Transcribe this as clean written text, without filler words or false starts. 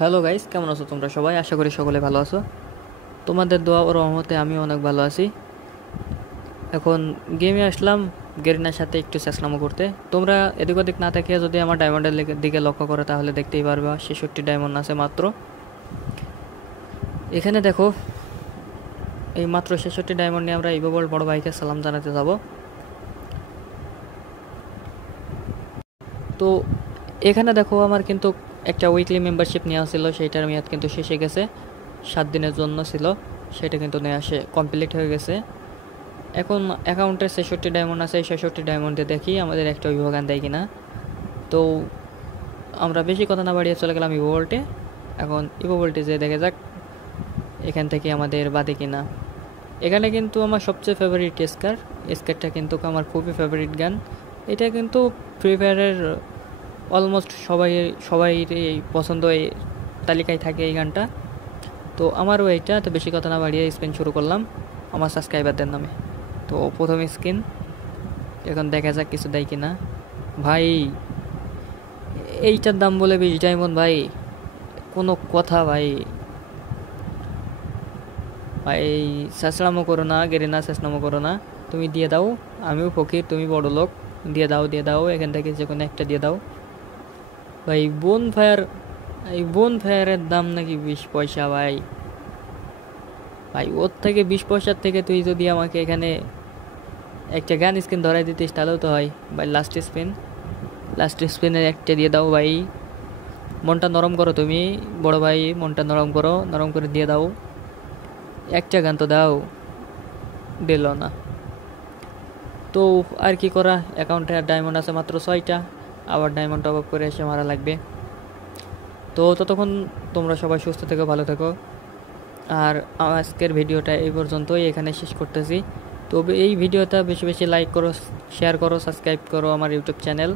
Hello guys, কেমন আছো তোমরা সবাই? আশা করি সকলে ভালো আছো। তোমাদের দোয়া ও রহমতে আমি অনেক ভালো আছি। এখন গেমে আসলাম গেরিনার সাথে একটু চেষ্টামো করতে। তোমরা এদিক ওদিক না থেকে যদি আমার ডায়মন্ডের দিকে লক্ষ্য করো তাহলে দেখতেই পারবা 66 ডায়মন্ড আছে মাত্র। এখানে দেখো, এই মাত্র 66 ডায়মন্ড নিয়ে আমরা ইভোবল বড় ভাইকে সালাম জানাতে যাব। তো এখানে দেখো, আমার কিন্তু একটা উইকলি মেম্বারশিপ নেওয়া ছিল, সেইটার মেয়াদ কিন্তু শেষে গেছে। 7 দিনের জন্য ছিল, সেটা কিন্তু নেওয়া কমপ্লিট হয়ে গেছে। এখন অ্যাকাউন্টে 66 ডায়মন্ড আছে, এই 66 ডায়মন্ডে দেখি আমাদের একটা অভিভাবক দেয় কিনা। তো আমরা বেশি কথা না বাড়িয়ে চলে গেলাম ইভো ভোল্টে। এখন ইভো ভোল্টে যে দেখে যাক এখান থেকে আমাদের বাদে কিনা। এখানে কিন্তু আমার সবচেয়ে ফেভারিট স্কারটা কিন্তু আমার খুবই ফেভারিট গান। এটা কিন্তু ফ্রি ফায়ারের অলমোস্ট সবাই পছন্দ, এই তালিকায় থাকে এই গানটা। তো আমারও এইটা, তো বেশি কথা না বাড়িয়ে স্পিন শুরু করলাম আমার সাবস্ক্রাইবারদের নামে। তো প্রথম স্কিন, এখন দেখা যাক কিছু দেয় কিনা। ভাই, এইটার দাম বলে 20 ডায়মন্ড ভাই, কোনো কথা ভাই? ভাই শেষনামো করো না, গেরিনা শেষনামো করো না, তুমি দিয়ে দাও। আমিও ফকির, তুমি বড় লোক, দিয়ে দাও এখান থেকে যে কোনো একটা দিয়ে দাও ভাই। এই বোন ফায়ারের দাম নাকি 20 পয়সা ভাই। ভাই ওর থেকে 20 পয়সার থেকে তুই যদি আমাকে এখানে একটা গান স্ক্রিন ধরাই দিতিস তাহলেও তো হয় ভাই। লাস্ট স্পিনের একটা দিয়ে দাও ভাই। মনটা নরম করো তুমি, বড় ভাই, মনটা নরম করে দিয়ে দাও। একটা গান তো দাও, দিল না। তো আর কি করা, অ্যাকাউন্টে আর ডায়মন্ড আছে মাত্র 6টা, আবার ডায়মন্ড টপ আপ করে এসে মারা লাগবে। তো ততক্ষণ তোমরা সবাই সুস্থ থেকো, ভালো থেকো। আর আজকের ভিডিওটা এই পর্যন্তই, এখানে শেষ করতেছি। তবে এই ভিডিওটা বেশি বেশি লাইক করো, শেয়ার করো, সাবস্ক্রাইব করো আমার ইউটিউব চ্যানেল।